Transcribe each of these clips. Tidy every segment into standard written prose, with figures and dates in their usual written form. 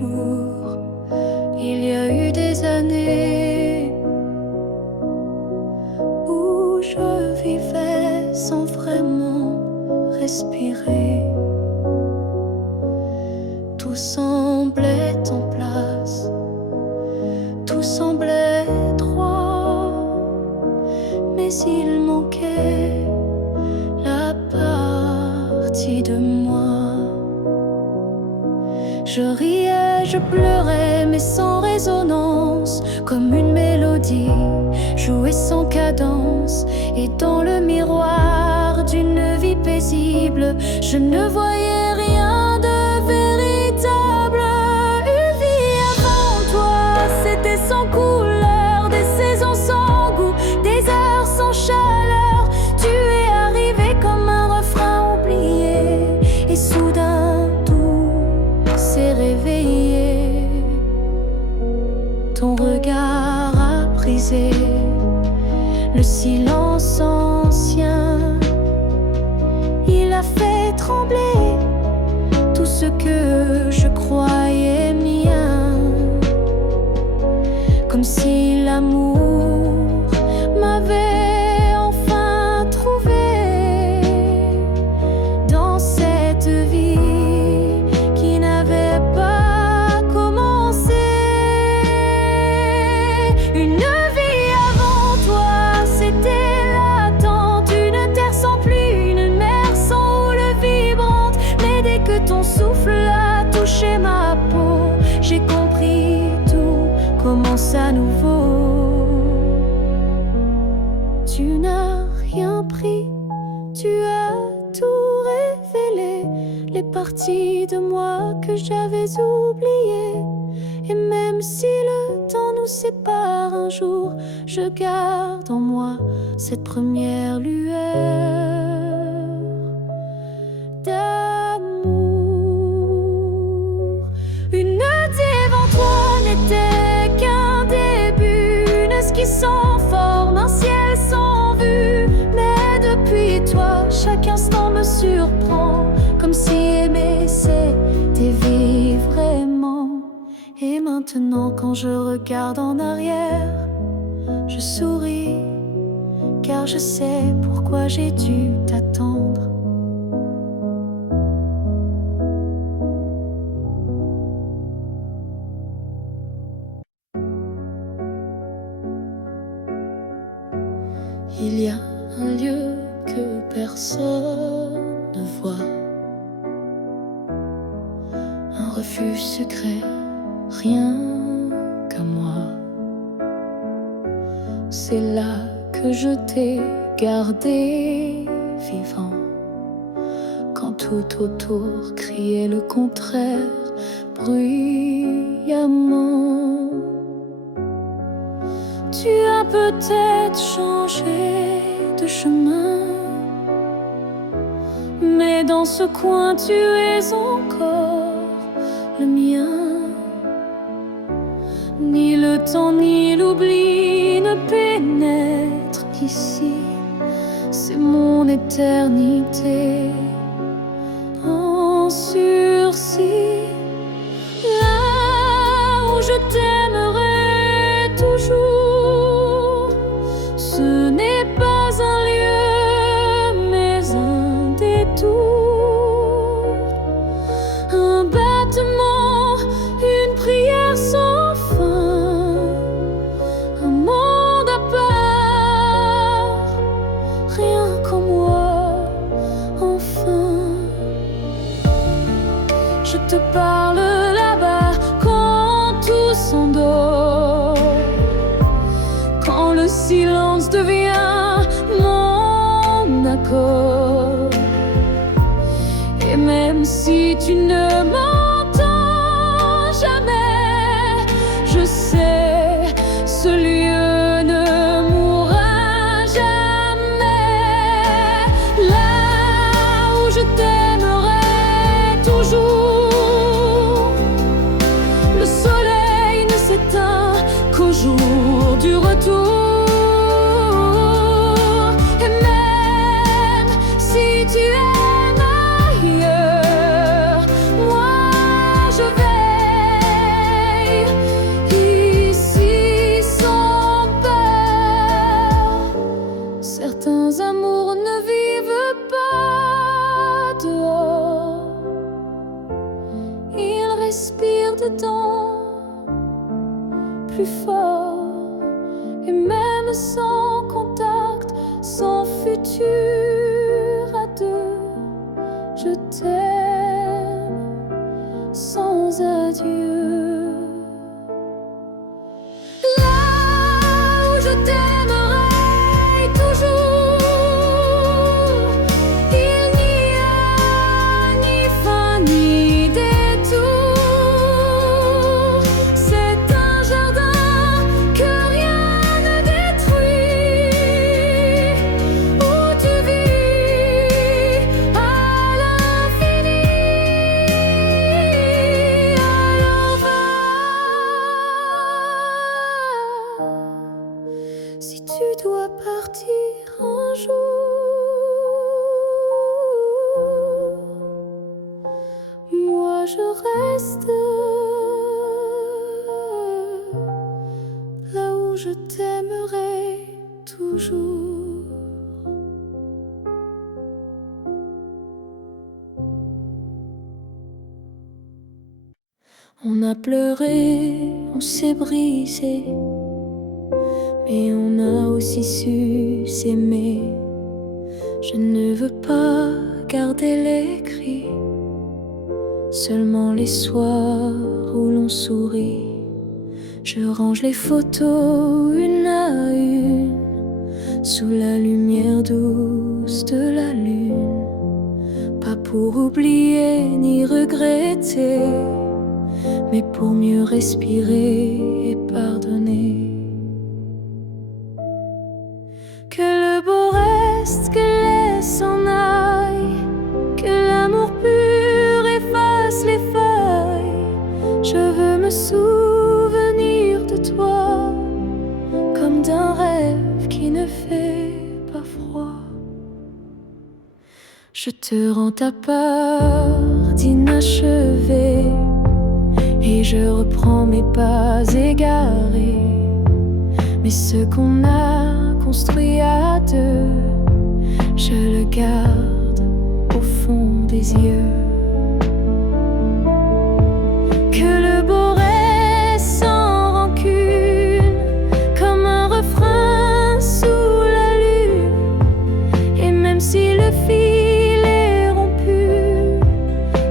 jours. Il y a eu des années où je vivais sans vraiment respirer. Tout semblait en place, tout semblait droit, mais il manquait la partie de moi. Je riais, je pleurais, mais sans résonance, comme une mélodie jouée sans cadence. Et dans le miroir d'une vie paisible, je ne voyais rien de véritable. Une vie avant toi, c'était sans couleur, des saisons sans goût, des heures sans chaleur. Tu es arrivé comme un refrain oublié, et soudain tout s'est réveillé. Ton regard a brisé le silence ancien. Il a fait trembler tout ce que je croyais mien, comme si l'amour m'avait enfin trouvé dans cette vie qui n'avait pas commencé. Une vie avant toi, c'était l'attente, une terre sans pluie, une mer sans houle vibrante. Mais dès que ton souffle a touché ma peau, j'ai compris, tout commence à nouveau. Tu n'as rien pris, tu as tout révélé, les parties de moi que j'avais oubliées. Et même si le temps nous sépare un jour, je garde en moi cette première lueur d'amour. Une nuit devant toi n'était qu'un début, une esquisse sans forme, un ciel sans vue. Mais depuis toi, chaque instant me surprend, comme si aimer c'était vivre vraiment. Et maintenant quand je regarde en arrière, je souris, car je sais pourquoi j'ai dû t'attendre. Il y a un lieu que personne ne voit, un refuge secret, rien qu'à moi. C'est là que je t'ai gardé vivant, quand tout autour criait le contraire bruyamment. Tu as peut-être changé de chemin, mais dans ce coin tu es encore le mien. Ni le temps ni l'oubli ne pénètrent ici, c'est mon éternité en sursis. Là où je t'aimerai toujours, ce n'est pas un lieu mais un détour, un battement, une prière sans fin, un monde à part, rien qu'en moi, enfin. Je te parle là-bas quand tout s'endort, quand le silence devient mon accord. Et même si tu ne m'entends jamais, je sais, ce lieu ne mourra jamais. Là où je t'aimerai toujours, le soleil ne s'éteint qu'au jour du retour. Et même si tu aimes ailleurs, moi plus fort. Et même sans contact, sans futur à deux, je t'aime sans adieu. Là où je t'aimerai toujours, il n'y a ni fin ni détour. C'est un jardin que rien ne détruit, où tu vis à l'infini. Alors va, si tu dois partir un jour, moi je reste là où je t'aimerai toujours. On a pleuré, on s'est brisé, mais on a aussi su s'aimer. Je ne veux pas garder les cris, seulement les soirs où l'on sourit. Je range les photos une à une, sous la lumière douce de la lune. Pas pour oublier ni regretter, mais pour mieux respirer et pardonner. Que le beau reste, que les s'en aille, que l'amour pur efface les feuilles. Je veux me souvenir de toi, comme d'un rêve qui ne fait pas froid. Je te rends ta part d'inachevé, et je reprends mes pas égarés. Mais ce qu'on a construit à deux, je le garde au fond des yeux. Que le beau reste sans rancune, comme un refrain sous la lune. Et même si le fil est rompu,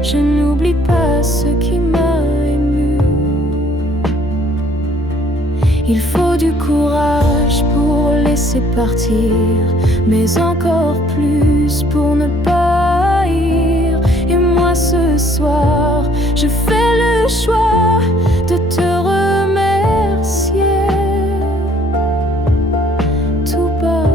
je n'oublie pas ce qui m'a ému. Il faut du courage pour laisser partir, mais encore plus pour ne pas haïr. Et moi ce soir, je fais le choix de te remercier tout bas.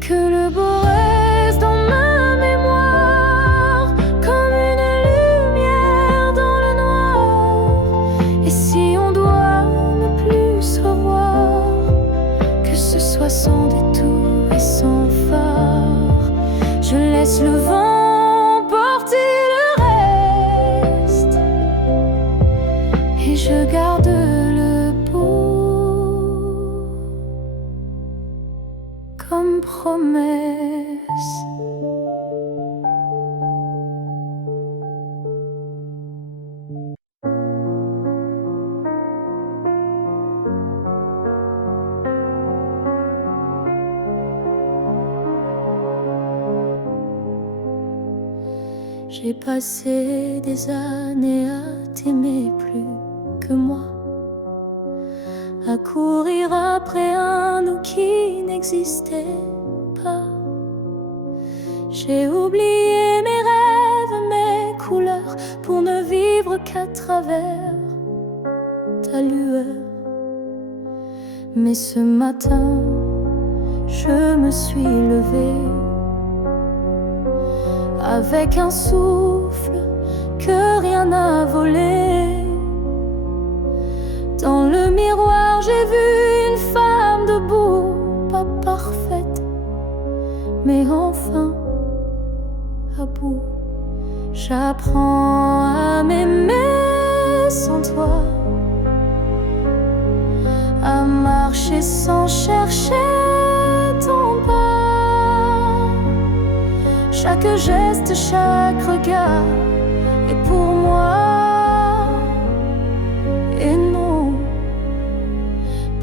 Que le beau reste dans ma mémoire, comme une lumière dans le noir. Et si on doit ne plus se revoir, que ce soit sans détour et sans phare. Je laisse le vent porter le reste, et je garde le beau comme promesse. J'ai passé des années à t'aimer plus que moi, à courir après un nous qui n'existait pas. J'ai oublié mes rêves, mes couleurs, pour ne vivre qu'à travers ta lueur. Mais ce matin, je me suis levée avec un souffle que rien n'a volé. Dans le miroir, j'ai vu une femme debout, pas parfaite, mais enfin à bout. J'apprends à m'aimer sans toi, à marcher sans chercher ton pas. Chaque geste, chaque regard est pour moi, et non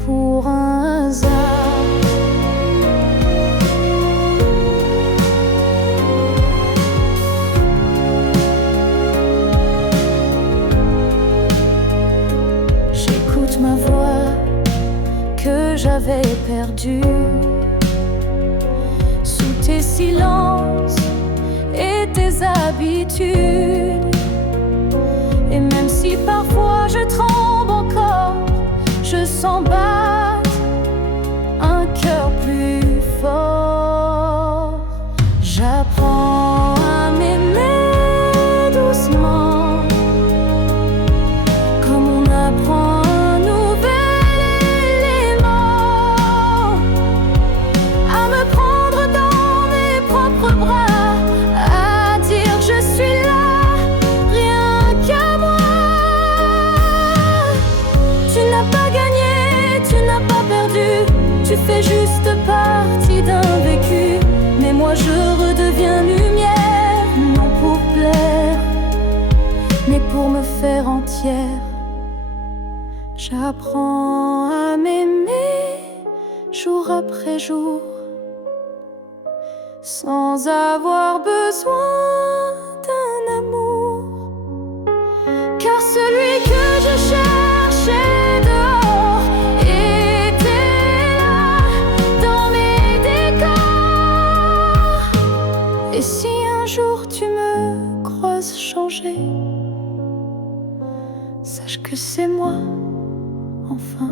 pour un hasard. J'écoute ma voix que j'avais perdue sous tes silences et tes habitudes. Et même si parfois je tremble encore, je sens battre un cœur plus fort. J'apprends à m'aimer doucement, comme on apprend un nouvel élément, à me prendre dans mes propres bras, à dire je suis là, rien qu'à moi. Tu n'as pas gagné, tu n'as pas perdu, tu fais juste partie d'un vécu. Mais moi je redeviens lumière, non pour plaire, mais pour me faire entière. J'apprends à m'aimer jour après jour, sans avoir besoin d'un amour. Car celui que je cherchais dehors était là, dans mes décors. Et si un jour tu me croises changer, sache que c'est moi, enfin,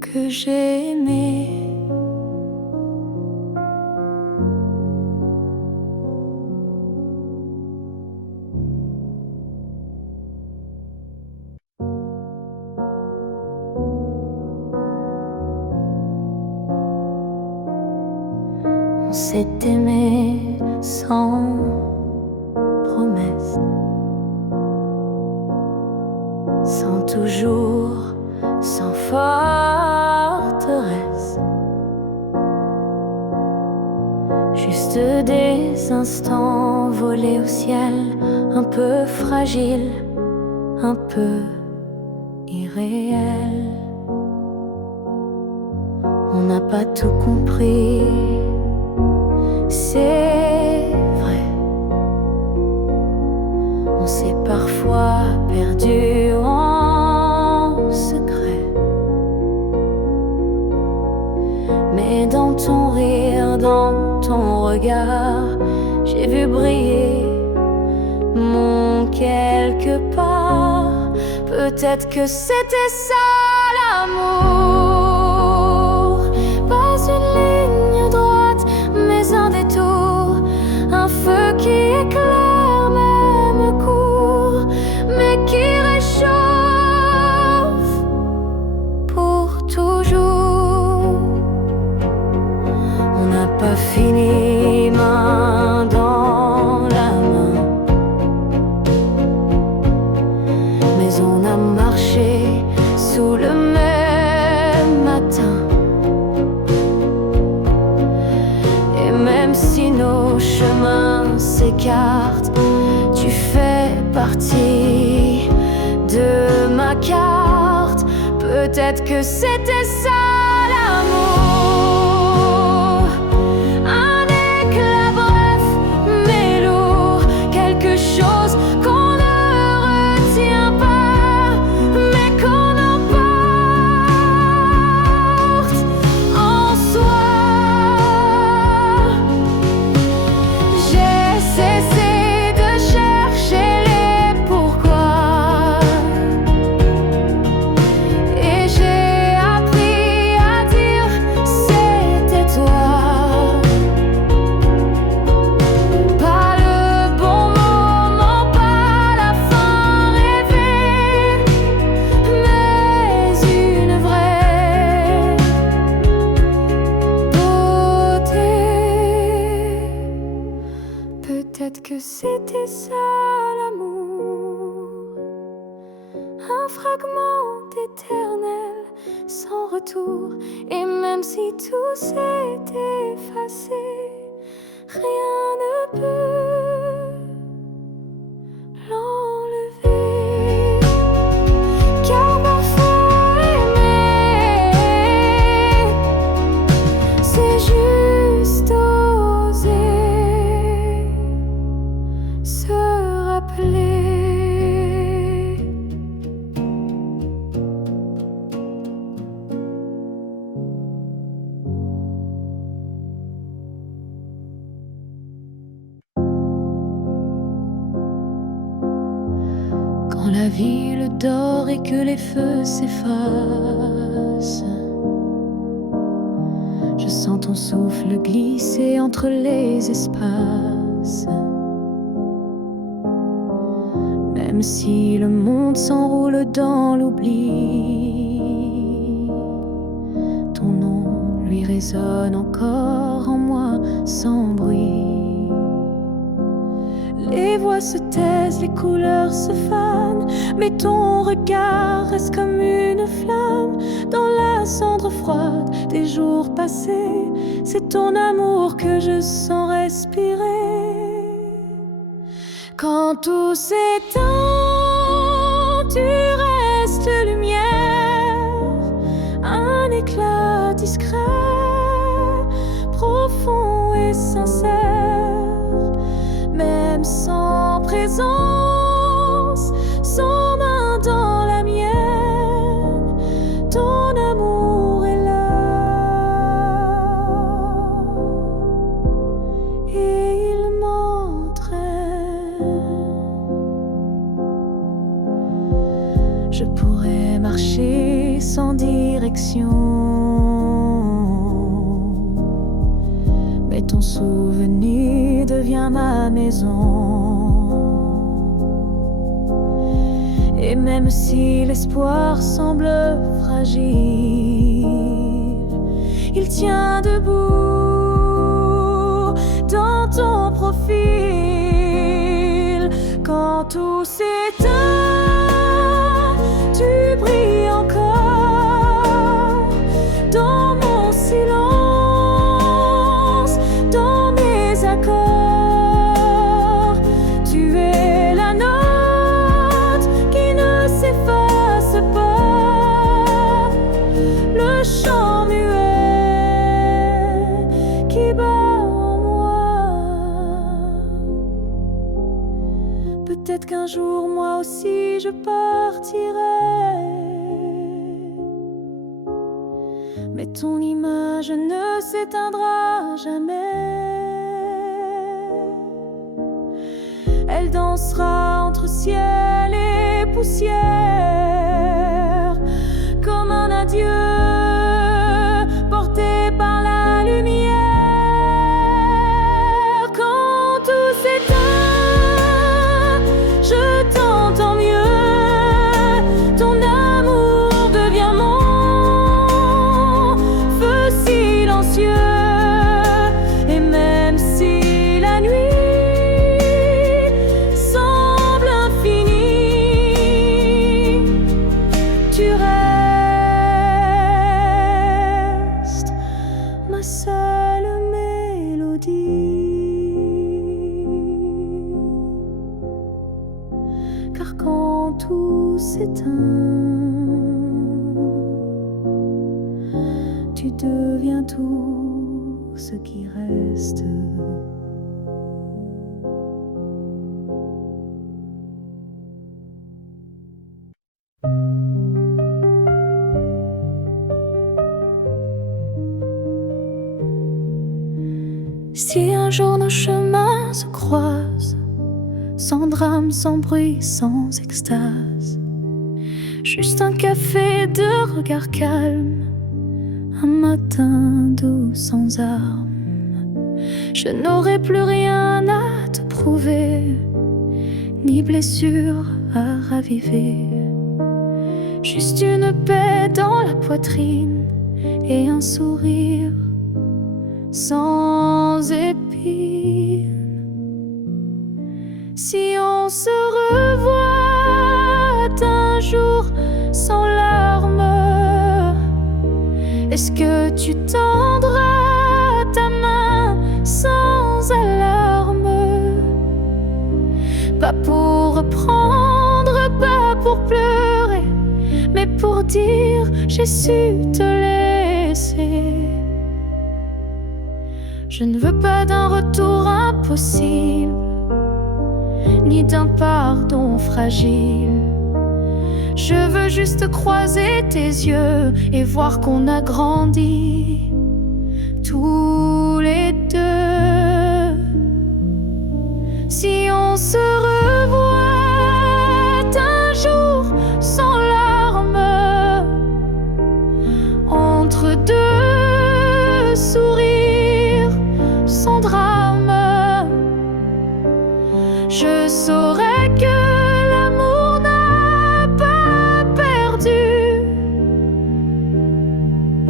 que j'ai aimé. On s'est aimé sans promesse, sans toujours, sans forteresse. Juste des instants volés au ciel, un peu fragiles, un peu irréels. On n'a pas tout compris, c'est vrai. On s'est parfois perdu en secret. Mais dans ton rire, dans ton regard, j'ai vu briller mon quelque part. Peut-être que c'était ça l'amour. Pas une ligne droite, mais un détour, un feu qui éclaire même court, mais qui réchauffe pour toujours. On n'a pas fini main dans la main, mais on a marché sous le même matin. Et même si nos chemins s'écartent, tu fais partie de ma carte. Peut-être que c'était ça l'amour. Un éclat bref mais lourd, quelque chose qu'on ne retient pas, mais qu'on emporte en soi. J'ai cessé de chercher les pourquoi, et j'ai appris sentiment éternel sans retour. Et même si tout s'est effacé, rien ne peut l'enlever. Car parfois aimer, c'est juste oser se rappeler. Quand la ville dort et que les feux s'effacent, je sens ton souffle glisser entre les espaces. Même si le monde s'enroule dans l'oubli, ton nom lui résonne encore en moi sans bruit. Les voix se taisent, les couleurs se fanent, mais ton regard reste comme une flamme dans la cendre froide des jours passés. C'est ton amour que je sens respirer. Quand tout s'éteint, tu restes lumière, un éclat discret, profond et sincère. Même sans présence, sans main dans la mienne, ton amour est là et il m'entraîne. Je pourrais marcher sans direction, mais ton souvenir devient ma maison. Et même si l'espoir semble fragile, il tient debout dans ton profil. Quand tout s'éteint, tu brilles encore dans mon silence, dans mes accords. Tu es la note qui ne s'efface pas, le chant muet qui bat en moi. Peut-être qu'un jour moi aussi je partirai, mais ton image ne s'éteindra jamais. Elle dansera entre ciel et poussière, comme un adieu porté par la lumière. Quand tout s'éteint, je t'entends mieux. Ton amour devient mon feu silencieux. Et même si la nuit semble infinie, tu restes ma seule mélodie. Car quand tout s'éteint, tu deviens tout ce qui reste. Si un jour nos chemins se croisent, sans drame, sans bruit, sans extase, juste un café de regard calme, un matin doux sans armes, je n'aurai plus rien à te prouver, ni blessure à raviver. Juste une paix dans la poitrine et un sourire sans épines. Si on se revoit un jour sans tu tendras ta main sans alarme. Pas pour reprendre, pas pour pleurer, mais pour dire j'ai su te laisser. Je ne veux pas d'un retour impossible, ni d'un pardon fragile. Je veux juste croiser tes yeux et voir qu'on a grandi tous les deux. Si on se revoit un jour sans larmes, entre deux sourires sans drame, je saurais que l'amour n'a pas perdu.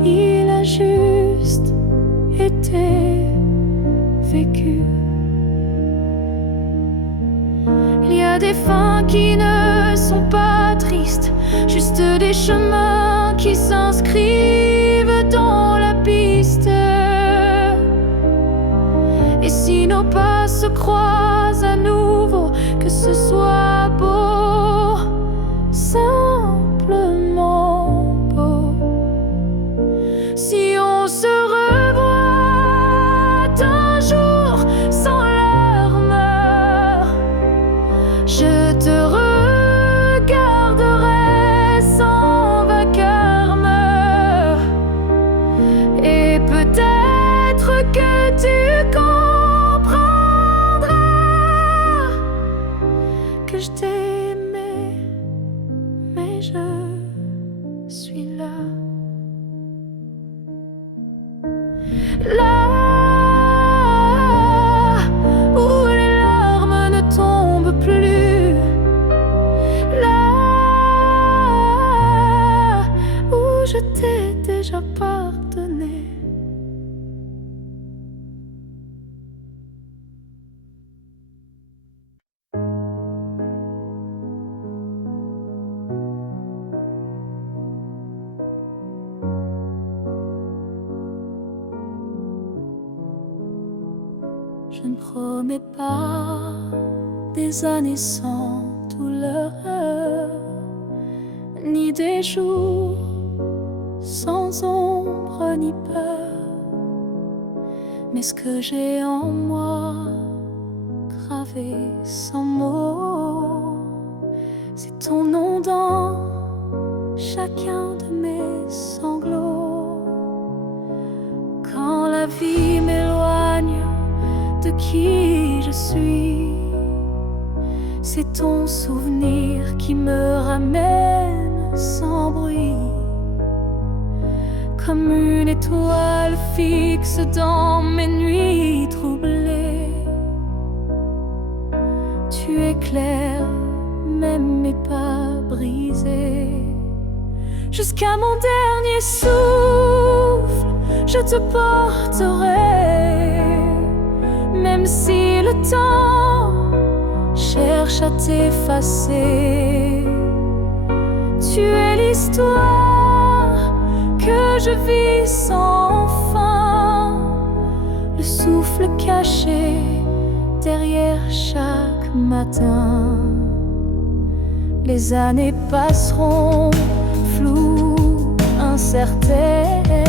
Il a juste été vécu. Il y a des fins qui ne sont pas tristes, juste des chemins qui s'inscrivent dans la piste. Et si nos pas se croisent à nouveau, que ce soit beau, simplement beau. Si on se revoit un jour sans larmes, je te regarderai sans vacarme. Et peut-être que tu comprendras que je t'ai aimé, mais je suis là. Là où les larmes ne tombent plus, là où je t'ai déjà pardonné. Je ne promets pas des années sans douleur, ni des jours sans ombre ni peur. Mais ce que j'ai en moi, gravé sans mots, c'est ton nom dans chacun de mes sanglots. Quand la vie m'éloigne de qui je suis, c'est ton souvenir qui me ramène sans bruit, comme une étoile fixe dans mes nuits troublées. Tu éclaires même mes pas brisés. Jusqu'à mon dernier souffle, je te porterai, même si le temps cherche à t'effacer. Tu es l'histoire que je vis sans fin, le souffle caché derrière chaque matin. Les années passeront floues, incertaines,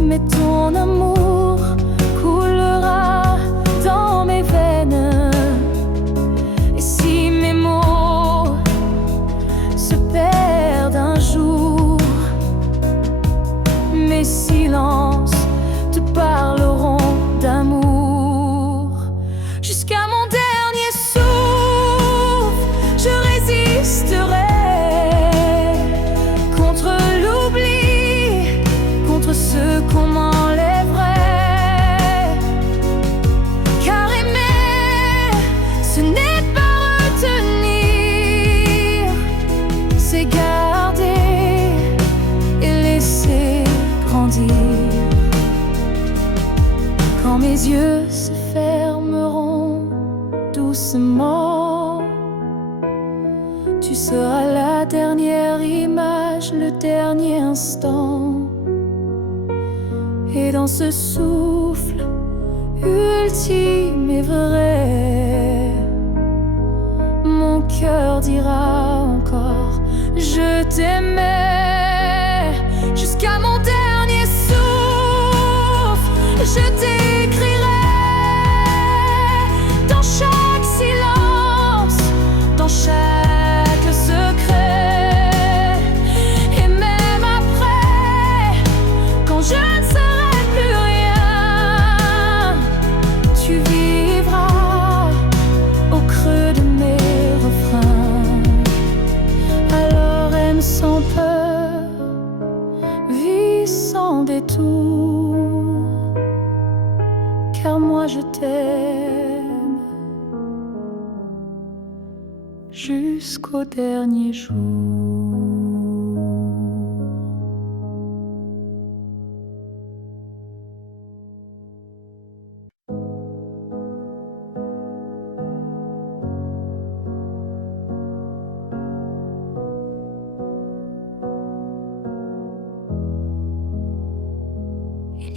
mais ton amour coulera dans mes veines. Et si mes mots se perdent un jour, mes silences te parleront d'amour. Jusqu'à mon dernier souffle, je résisterai contre l'oubli, contre ce qu'on m'enlèverait. Car aimer, ce n'est pas retenir, c'est garder et laisser grandir. Quand mes yeux se fermeront doucement, tu seras la dernière image, le dernier instant. dans ce souffle ultime et vrai, mon cœur dira encore je t'aimais jusqu'à mon dernier souffle. Je t'écrirai dans chaque silence, dans chaque secret, et même après, quand je ne serai plus rien, tu vivras au creux de mes refrains. Alors aime sans peur, vis sans détour, car moi je t'aime jusqu'au dernier jour.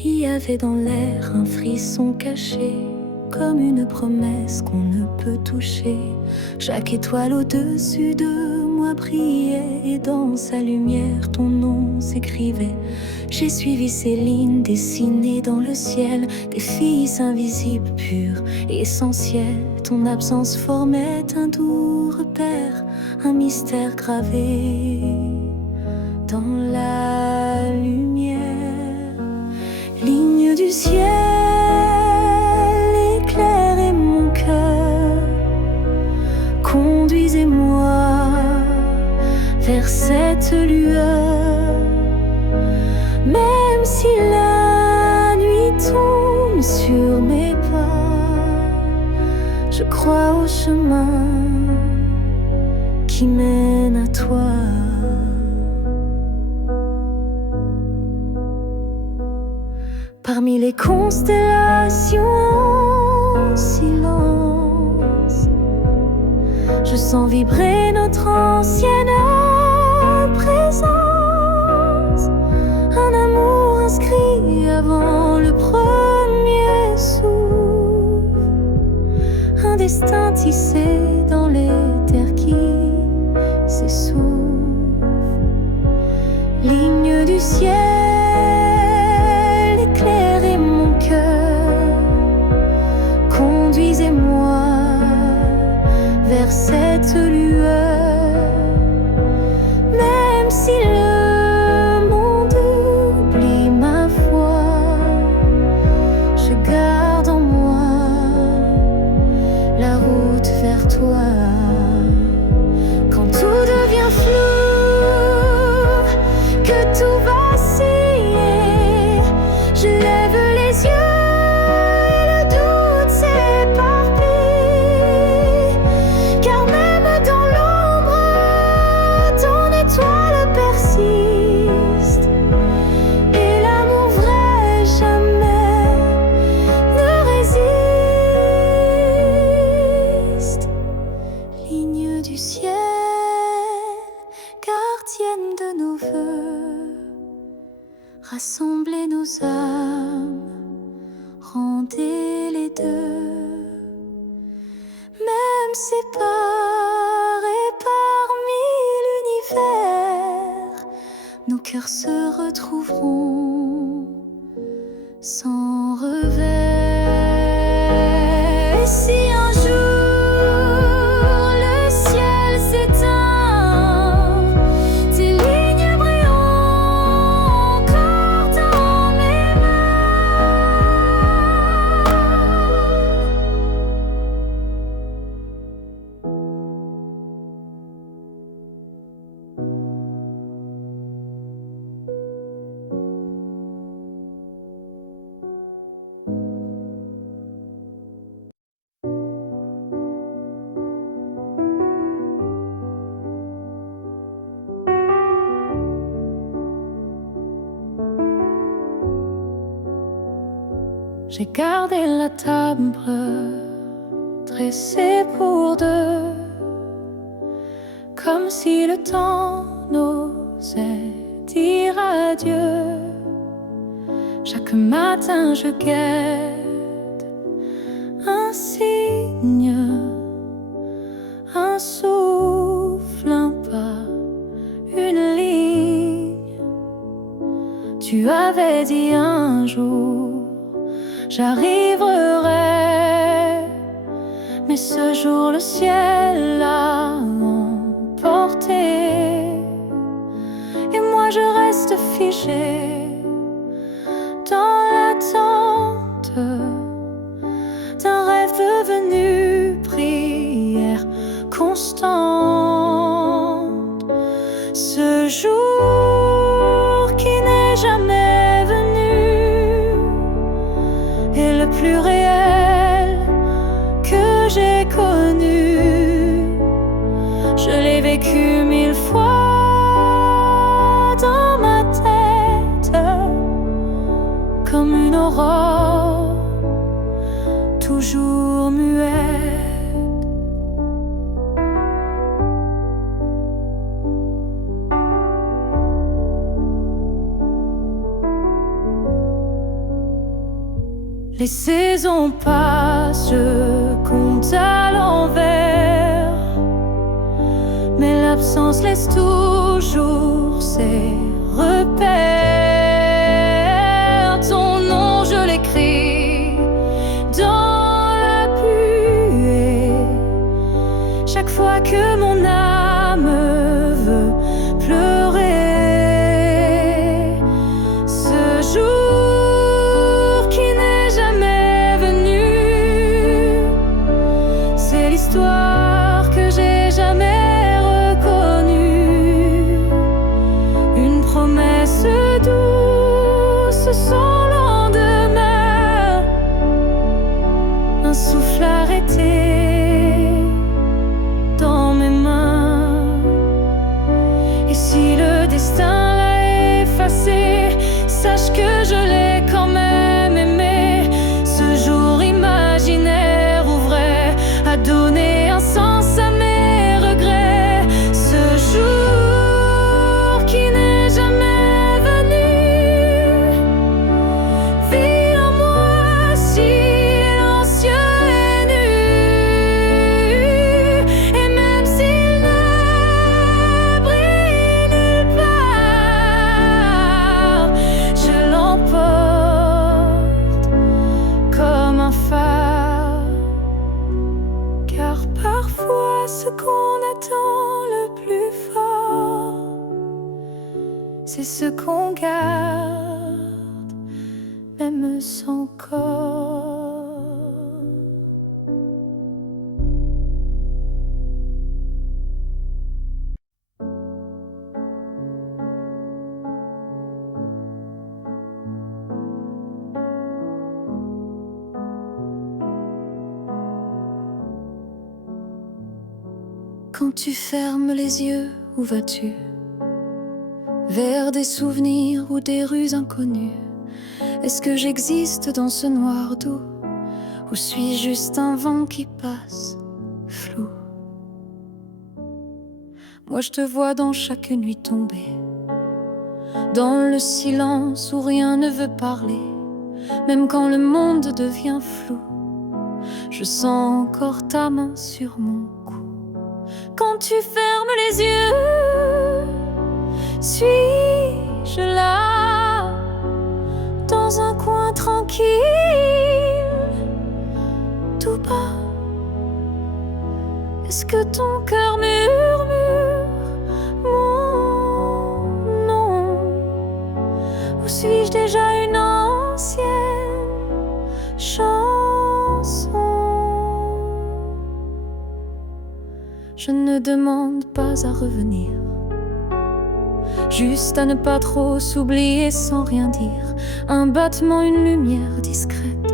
Il y avait dans l'air un frisson caché, comme une promesse qu'on ne peut toucher. Chaque étoile au-dessus de moi brillait, et dans sa lumière ton nom s'écrivait. J'ai suivi ces lignes dessinées dans le ciel, des filles invisibles, pures et essentielles. Ton absence formait un doux repère, un mystère gravé dans la lumière. Ligne du ciel, éclairez mon cœur, conduisez-moi vers cette lueur. Même si la nuit tombe sur mes pas, je crois au chemin qui mène à toi. Parmi les constellations en silence, je sens vibrer notre ancienne présence. Un amour inscrit avant le premier souffle, un destin tissé dans les terres qui s'essoufflent. Ligne du ciel, éclairez mon cœur, conduisez-moi vers cette lueur. Même si le monde oublie ma foi, je garde en moi la route vers toi. Quand tout devient flou, que tout vacille, je lève les yeux et le doute s'éparpille. Car même dans l'ombre, ton étoile persiste, et l'amour vrai jamais ne résiste. Ligne du ciel, gardienne de nos vœux, rassemblez nos âmes, rendez les deux. Même séparés parmi l'univers, nos cœurs se retrouveront sans revers. Et si un jour le ciel s'éteint, tes lignes brilleront encore dans mes J'ai gardé la table dressée pour deux, comme si le temps n'osait dire adieu. Chaque Chaque matin je guette un signe, un souffle, un pas, une ligne. Tu avais dit un jour j'arriverai, mais ce jour le ciel l'a emporté, et moi je reste figée dans l'attente d'un rêve devenu prière constante. Ce jour qui n'est jamais venu est le plus réel que j'ai connu. Je l'ai vécu 1000 fois dans ma tête, comme une aurore toujours muette. Les saisons passent, je compte à l'envers, mais l'absence laisse toujours ses repères. Ton nom je l'écris dans la buée, chaque fois que mon âme veut pleurer. Ce jour qui n'est jamais venu, c'est l'histoire que j'ai jamais reconnue. Une promesse douce sans lendemain, un souffle arrêté dans mes mains. Et si le destin l'a effacé, sache que je l'ai quand même aimé. Ce jour imaginaire ou vrai a donné un sens à mes regrets. Ce jour qui n'est jamais venu vit en moi silencieux et nu. Et même s'il ne brille nulle part, je l'emporte comme un phare. Car parfois ce qu'on attend le plus fort, c'est ce qu'on garde, même sans corps. Quand tu fermes les yeux, où vas-tu? Vers des souvenirs ou des rues inconnues? Est-ce que j'existe dans ce noir doux, ou suis-je juste un vent qui passe, flou? Moi je te vois dans chaque nuit tombée, dans le silence où rien ne veut parler. Même quand le monde devient flou, je sens encore ta main sur mon cou. Quand tu fermes les yeux, suis-je là, dans un coin tranquille, tout bas? Est-ce que ton cœur murmure mon nom, ou suis-je déjà une ancienne chanson? Je ne demande pas à revenir, juste à ne pas trop s'oublier sans rien dire. Un battement, une lumière discrète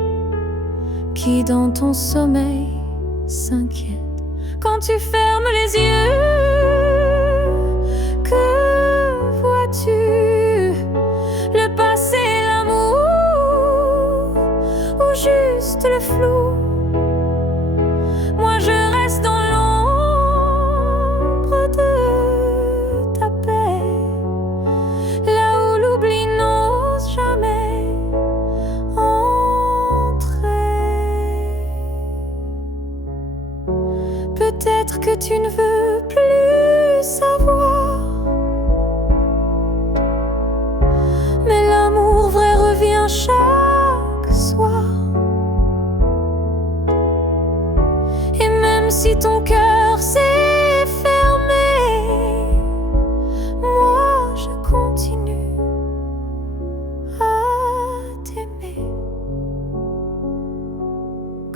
qui dans ton sommeil s'inquiète. Quand tu fermes les yeux, que vois-tu? Le passé, l'amour, ou juste le flou? Moi je reste dans l'ombre de ta paix, là où l'oubli n'ose jamais ton cœur s'est fermé, moi je continue à t'aimer.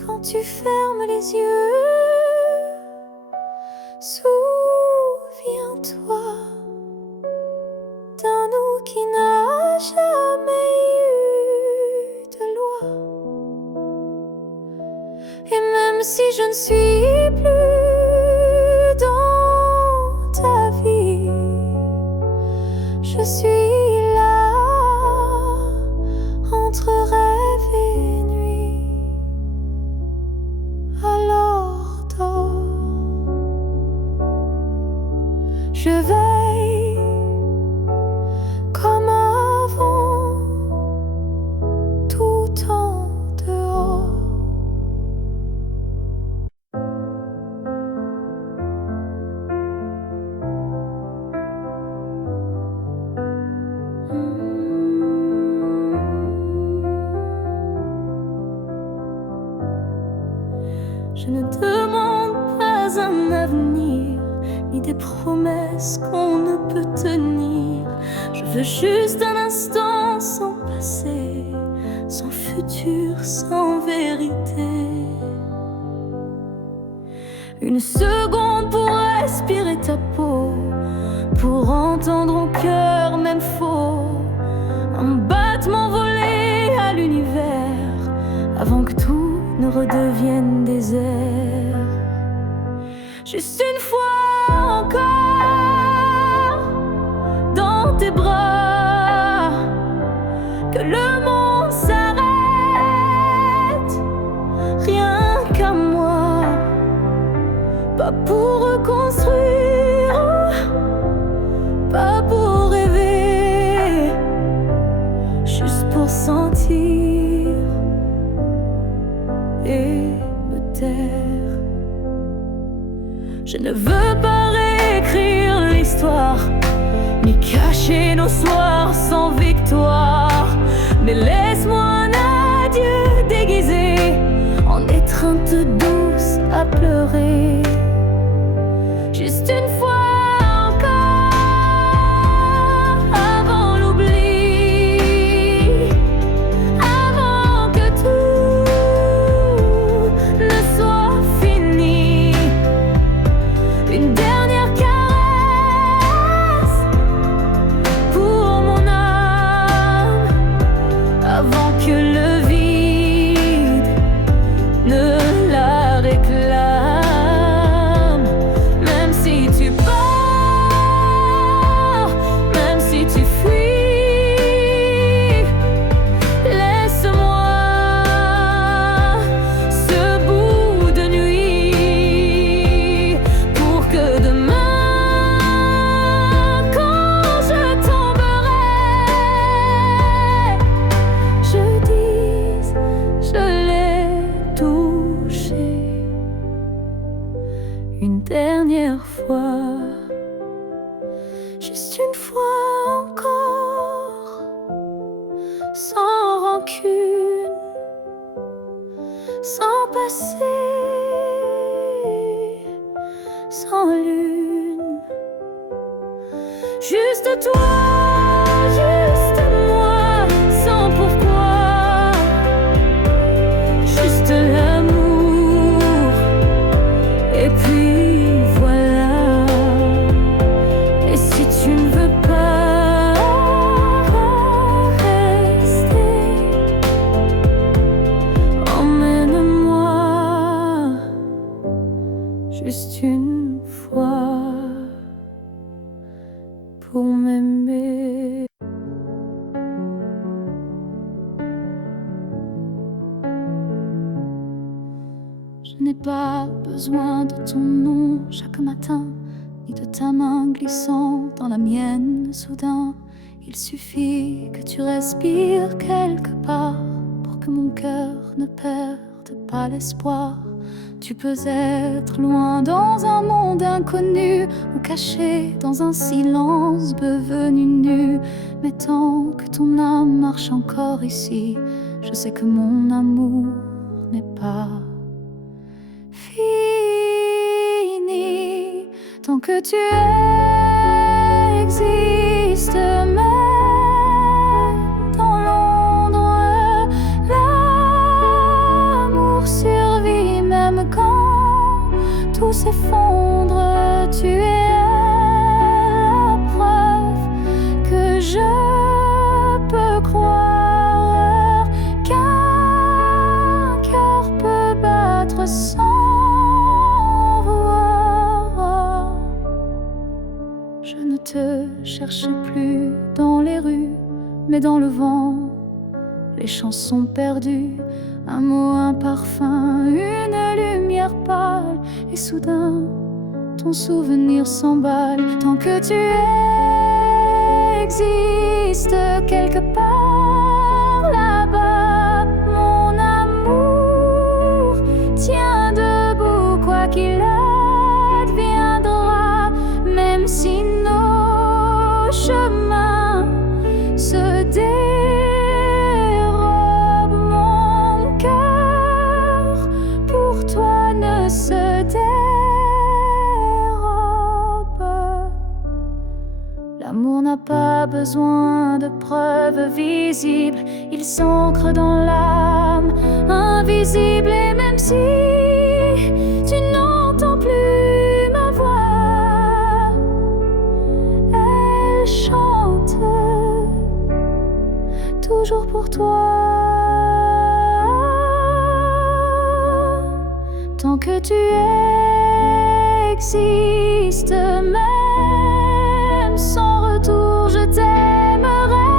Quand tu fermes les yeux, souviens-toi d'un nous qui n'a jamais eu de loi. Et même si je ne suis plus dans ta vie, je suis là entre rêve et nuit. Alors dors, je veille comme avant, tout en dehors. Je ne demande pas un avenir, ni des promesses qu'on ne peut tenir. Je veux juste un instant sans passé, sans futur, sans vérité. Une seconde pour respirer ta peau, pour entendre au cœur même faux un battement volé à l'univers, avant que tout ne redevienne désert. Juste une fois encore dans tes bras, que le monde s'arrête, rien qu'à moi, pas pour reconstruire, pas pour rêver, juste pour sentir et me taire. Je ne veux pas réécrire l'histoire, ni cacher nos soirs sans victoire, mais laisse-moi un adieu déguisé en étreinte douce à pleurer. Juste une fois encore avant l'oubli, avant que tout ne soit fini. Une dernière caresse pour mon âme, avant que le vide ne la réclame. Même si tu pars, même si tu fuis, laisse-moi ce bout de nuit, pour que demain, quand je tomberai, je dise je l'ai touché. Une dernière fois, juste une fois encore, sans rancune, sans passé, sans lune. Juste toi, juste moi, sans pourquoi, juste l'amour. Et puis voilà. Et si tu ne veux pas rester, emmène-moi juste une fois pour m'aimer. Je n'ai pas besoin de ton nom chaque matin, ni de ta main glissant dans la mienne soudain. Il suffit que tu respires quelque part pour que mon cœur ne perde pas l'espoir. Tu peux être loin dans un monde inconnu, ou caché dans un silence devenu nu. Mais tant que ton âme marche encore ici, je sais que mon amour n'est pas fini. Tant que tu existes, même dans l'ombre, l'amour survit. Même quand tout s'effondre, tu es la preuve que je peux croire qu'un cœur peut battre sans voir. Je ne te cherche plus dans les rues, mais dans le vent, les chansons perdues, un mot, un parfum, une lumière pâle, et soudain, ton souvenir s'emballe. Tant que tu existes quelque part là-bas, mon amour tient debout, quoi qu'il adviendra, même si nos chemins se dérobent. Mon cœur pour toi ne se dérobe. L'amour n'a pas besoin de preuves visibles, il s'ancre dans l'âme, invisible. Et même si tu n'entends plus ma voix, elle chante toujours pour toi. Tant que tu existes, même sans retour, je t'aimerai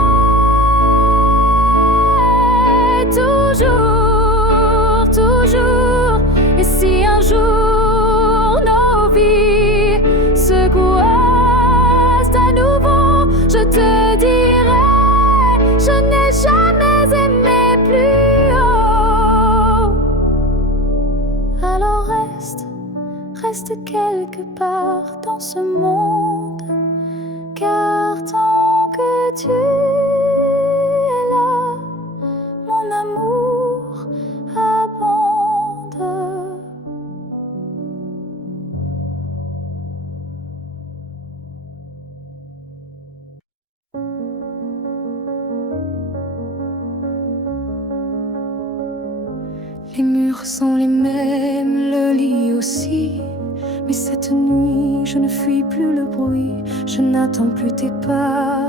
toujours, toujours. Et si un jour nos vies se croisent à nouveau, je te dirai, je n'ai jamais aimé plus haut. Alors reste quelque part dans ce monde, car tant que tu es là, mon amour abonde. Les murs sont les mêmes, le lit aussi. Mais cette nuit, je ne fuis plus le bruit. Je n'attends plus tes pas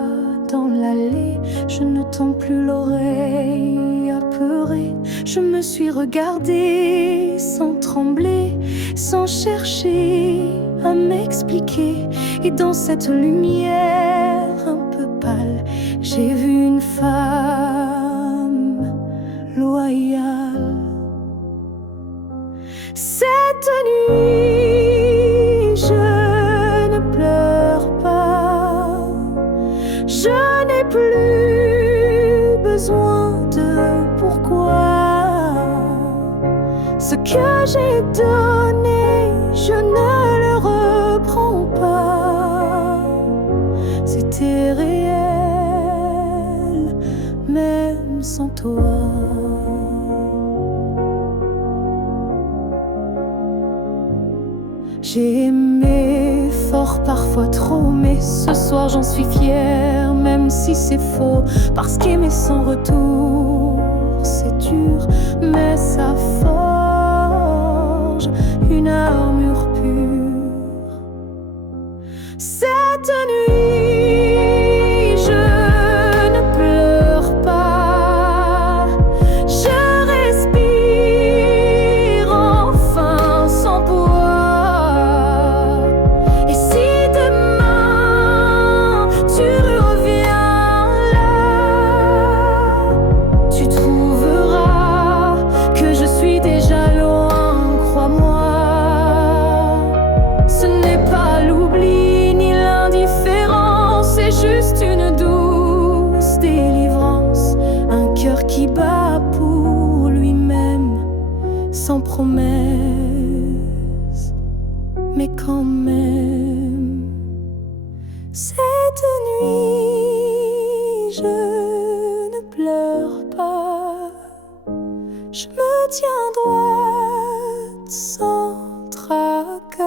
dans l'allée. Je ne tends plus l'oreille apeurée. Je me suis regardée sans trembler, sans chercher à m'expliquer. Et dans cette lumière un peu pâle, j'ai vu une femme loyale. Cette nuit, je ne pleure pas. Je n'ai plus besoin de pourquoi. Ce que j'ai donné, je ne le reprends pas. C'était réel, même sans toi. J'ai aimé fort, parfois trop, mais ce soir j'en suis fière, même si c'est faux. Parce qu'aimer sans retour, c'est dur, mais ça forge une armure pure. Cette nuit, je ne pleure pas. Je respire enfin sans poids. Et si demain tu reviens là, tu trouveras que je suis déjà loin, crois-moi. Ce n'est pas l'oubli ni l'indifférence, c'est juste une douce délivrance. Un cœur qui bat pour lui-même, sans promesse, mais quand même. Cette nuit, je ne pleure pas. Je me tiens droite sans tracas.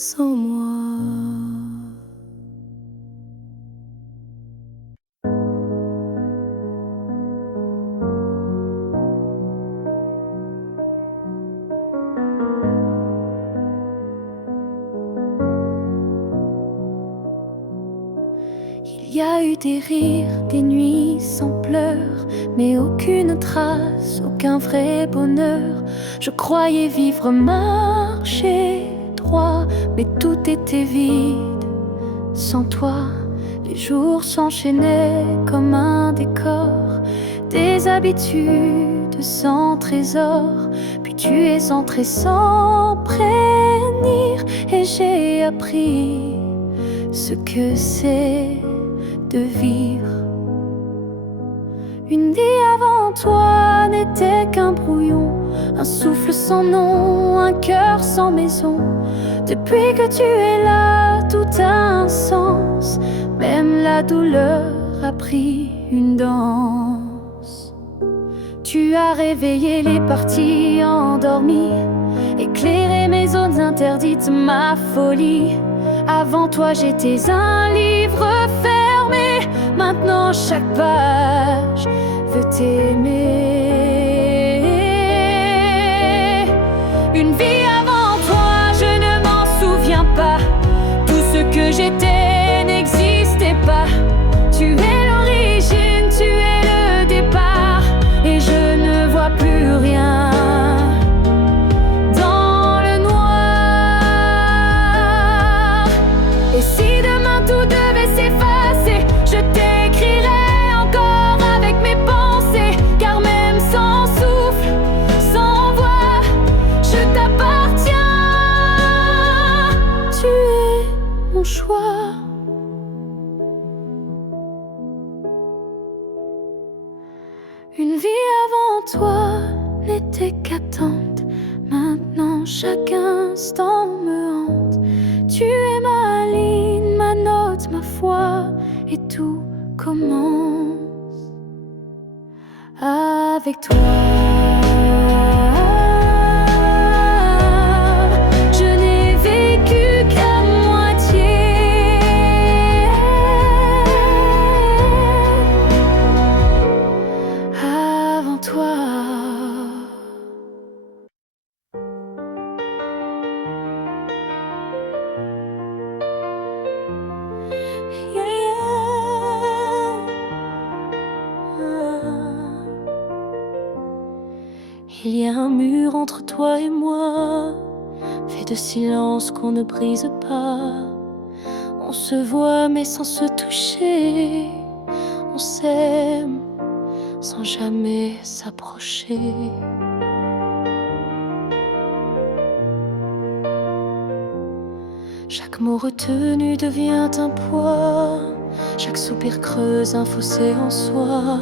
sans moi. Il y a eu des rires, des nuits sans pleurs, mais aucune trace, aucun vrai bonheur. Je croyais vivre, marcher droit, mais tout était vide. Sans toi, les jours s'enchaînaient comme un décor, des habitudes sans trésor. Puis tu es entré sans prévenir, et j'ai appris ce que c'est de vivre. Une vie avant toi n'était qu'un brouillon, un souffle sans nom, un cœur sans maison. Depuis que tu es là, tout a un sens, même la douleur a pris une danse. Tu as réveillé les parties endormies, éclairé mes zones interdites, ma folie. Avant toi j'étais un livre fermé, maintenant chaque page veut t'aimer. Une vie avant toi, je ne m'en souviens pas. Tout ce que j'étais n'existait pas. Tu es l'origine, tu es le départ, et je ne vois plus rien. Et si demain tout devait s'effacer, je t'écrirais encore avec mes pensées. Car même sans souffle, sans voix, je t'appartiens. Tu es mon choix. Une vie avant toi n'était qu'attente, maintenant chaque instant me hante. Tu es ma ligne, ma note, ma foi, et tout commence avec toi. Je n'ai vécu qu'à moitié. Avant toi. Il y a un mur entre toi et moi, fait de silence qu'on ne brise pas. On se voit mais sans se toucher, on s'aime sans jamais s'approcher. Chaque mot retenu devient un poids, chaque soupir creuse un fossé en soi.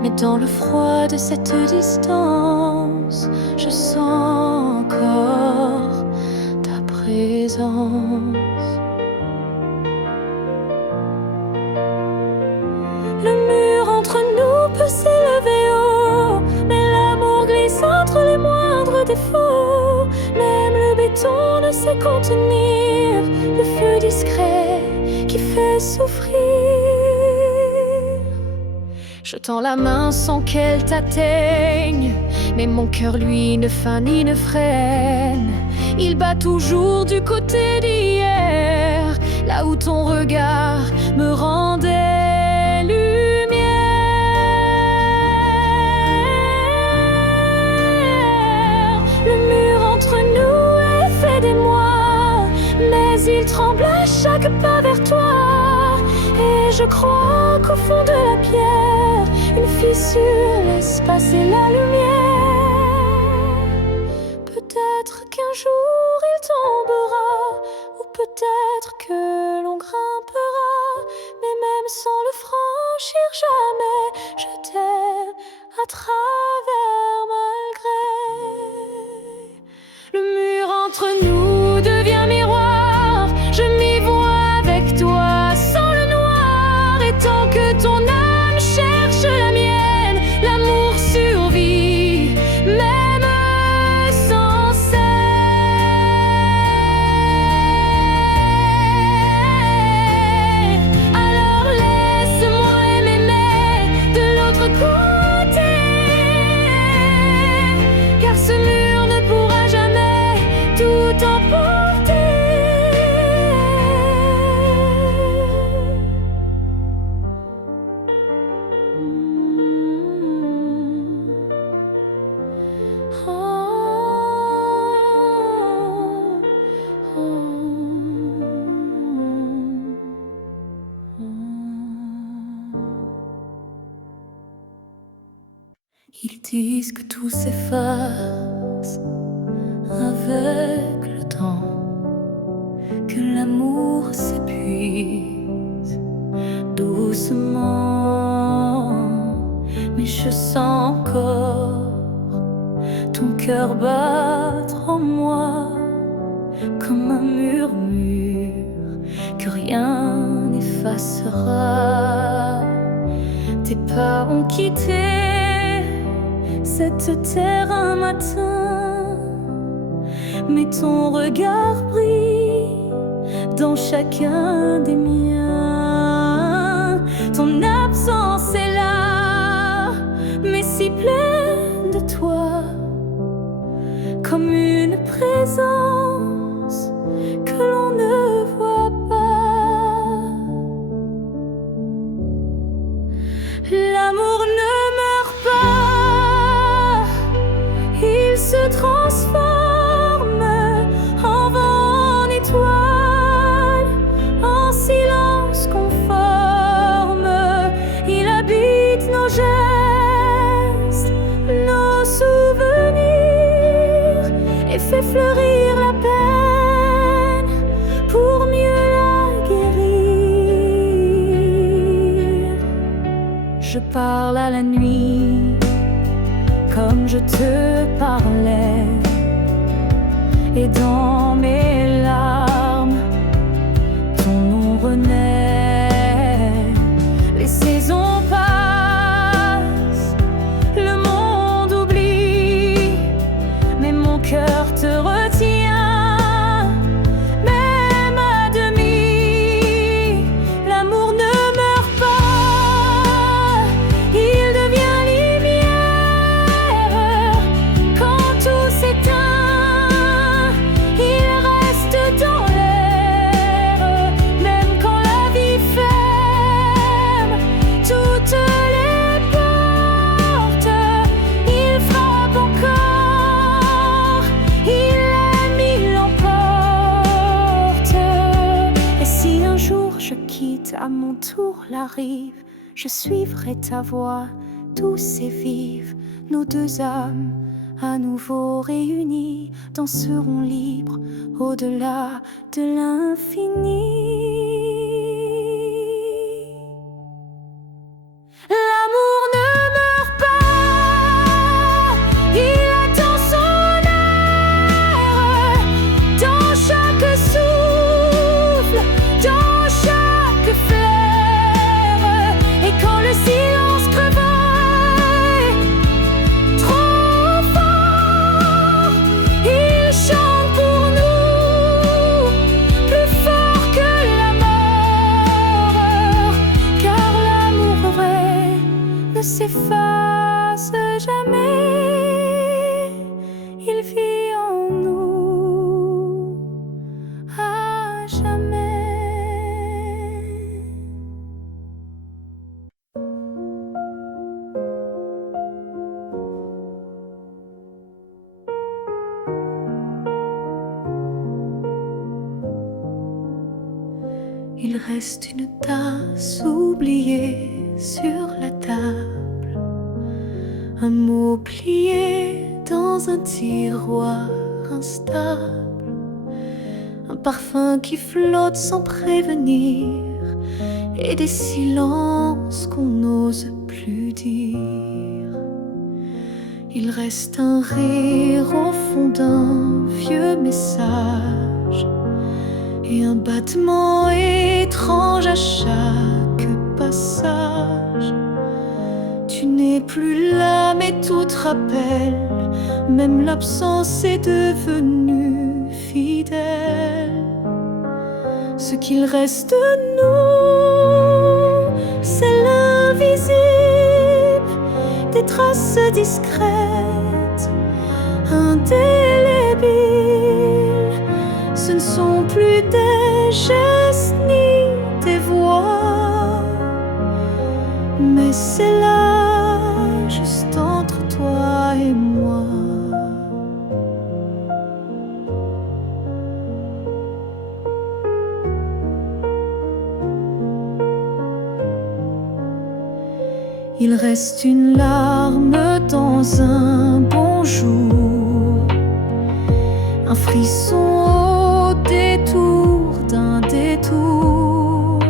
Mais dans le froid de cette distance, je sens encore ta présence. Le mur entre nous peut s'élever haut, mais l'amour glisse entre les moindres défauts. Même le béton ne sait contenir le feu discret qui fait souffrir. Je tends la main sans qu'elle t'atteigne, mais mon cœur lui ne feint ni ne freine. Il bat toujours du côté d'hier, là où ton regard me rendait lumière. Le mur entre nous est fait d'émoi, mais il tremble à chaque pas vers toi. Et je crois qu'au fond de la pierre, une fissure laisse passer la lumière. Peut-être qu'un jour il tombera, ou peut-être que l'on grimpera, mais même sans le franchir jamais, je t'aime à travers malgré. Le mur entre nous devient miroir, je m'y vois avec toi sans le noir, et tant que ton âme cherche la mienne, l'amour survit, même sans cesse. t'emporter. Ils disent que tout s'efface avec le temps, que l'amour s'épuise doucement. Mais je sens encore ton cœur battre en moi comme un murmure que rien n'effacera. Tes pas ont quitté cette terre un matin, mais ton regard brille dans chacun des miens. Ton absence est là, mais si pleine de toi, comme une présence que l'on ne voit pas. L'amour ne meurt pas, il se transforme en vent, en étoile, en silence conforme. Il habite nos gestes, nos souvenirs, et fait fleurir la peine pour mieux la guérir. Je parle à la nuit comme je te parlais, et dans mes larmes, ton nom renaît. Les saisons passent, le monde oublie, mais mon cœur te retient, même à demi. L'amour ne meurt pas, il devient lumière quand tout s'éteint. Il reste dans l'air, même quand la vie ferme toutes les portes. Il frappe encore, il aime, il l'emporte. Et si un jour je quitte à mon tour la rive, je suivrai ta voix douce et vive. Nos deux âmes à nouveau réunies danseront libres au-delà de l'infini. L'amour ne meurt pas, il attend son heure dans chaque souffle, dans chaque fleur. Et quand le silence crevaille trop fort, il chante pour nous, plus fort que la mort. Car l'amour vrai ne s'efface jamais, il vit en nous à jamais. Il reste une tasse oubliée sur la table, un mot plié dans un tiroir instable, un parfum qui flotte sans prévenir, et des silences qu'on n'ose plus dire. Il reste un rire au fond d'un vieux message, et un battement étrange à chaque passage. Tu n'es plus là, mais tout te rappelle, même l'absence est devenue fidèle. Ce qu'il reste de nous, c'est l'invisible, des traces discrètes, indélébiles, Ce ne sont plus des gestes ni des voix, mais c'est là, juste entre toi et moi. Il reste une larme dans un bonjour, un frisson au détour d'un détour.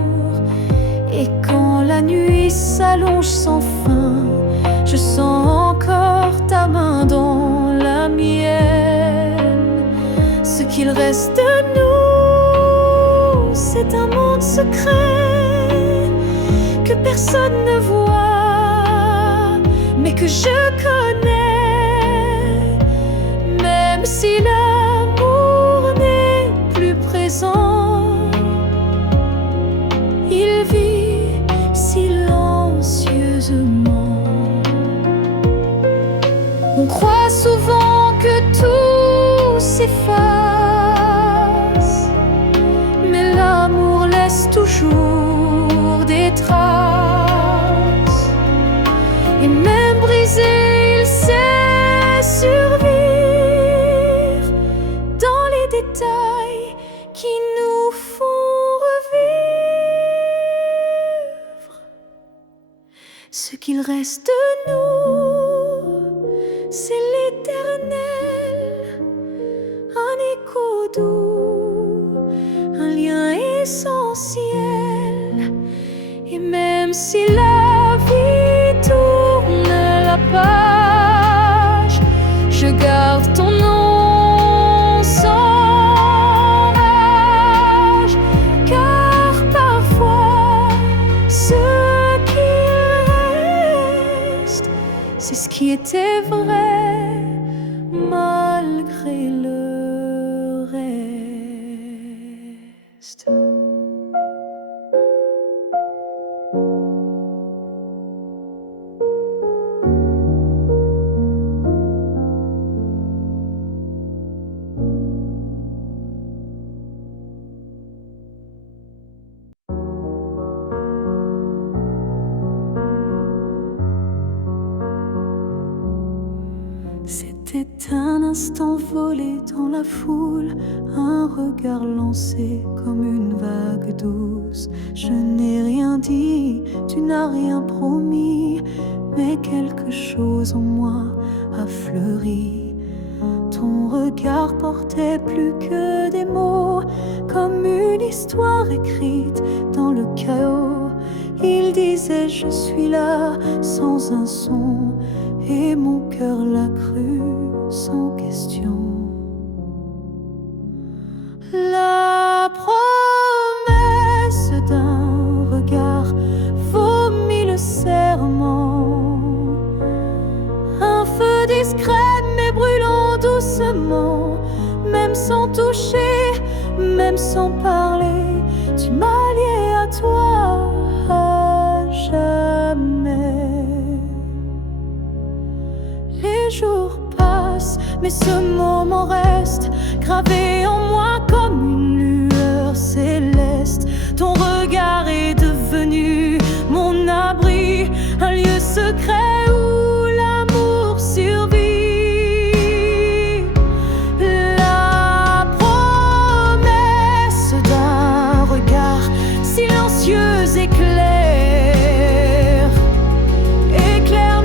Et quand la nuit s'allonge sans fin, je sens encore ta main dans la mienne. Ce qu'il reste de nous, c'est un monde secret que personne ne voit, mais que je connais. Même si l'amour n'est plus présent, il vit silencieusement. On croit souvent que tout s'efface, mais l'amour laisse toujours des traces. Et même brisé, il sait survivre dans les détails qui nous font revivre. Ce qu'il reste de nous, c'est l'éternel, un écho doux, un lien essentiel. Et même si la vie tourne la page, je garde ton nom sans rage, car parfois ce qui reste, c'est ce qui était vrai malgré le reste. C'était un instant volé dans la foule, un regard lancé comme une vague douce. Je n'ai rien dit, tu n'as rien promis, mais quelque chose en moi a fleuri. Ton regard portait plus que des mots, comme une histoire écrite dans le chaos. Il disait je suis là sans un son, et mon cœur l'a cru sans question. La promesse d'un regard vaut mille serments, un feu discret mais brûlant doucement. Même sans toucher, même sans parler, tu m'as lié à toi à jamais. Les jours passent, mais ce moment reste gravé en moi comme une lueur céleste. Ton regard est devenu mon abri, un lieu secret où l'amour survit. La promesse d'un regard silencieux éclaire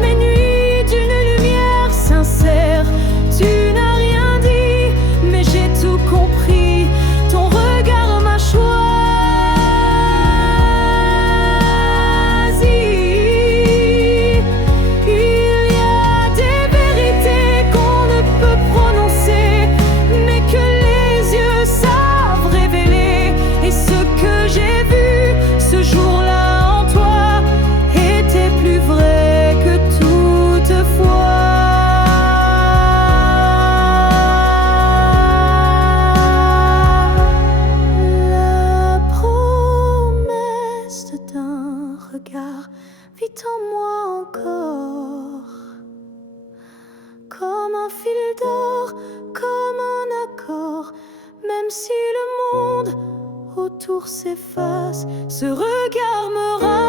mes nuits d'une lumière sincère. Tu n'as rien dit, mais j'ai tout compris. Ton regard m'a choisi. Il y a des vérités qu'on ne peut prononcer, mais que les yeux savent révéler. Et ce que j'ai vu ce jour-là en toi était plus vrai que toutefois. La promesse d'un regard vit en moi encore, comme un fil d'or, comme un accord. Même si le monde autour s'efface, ce regard me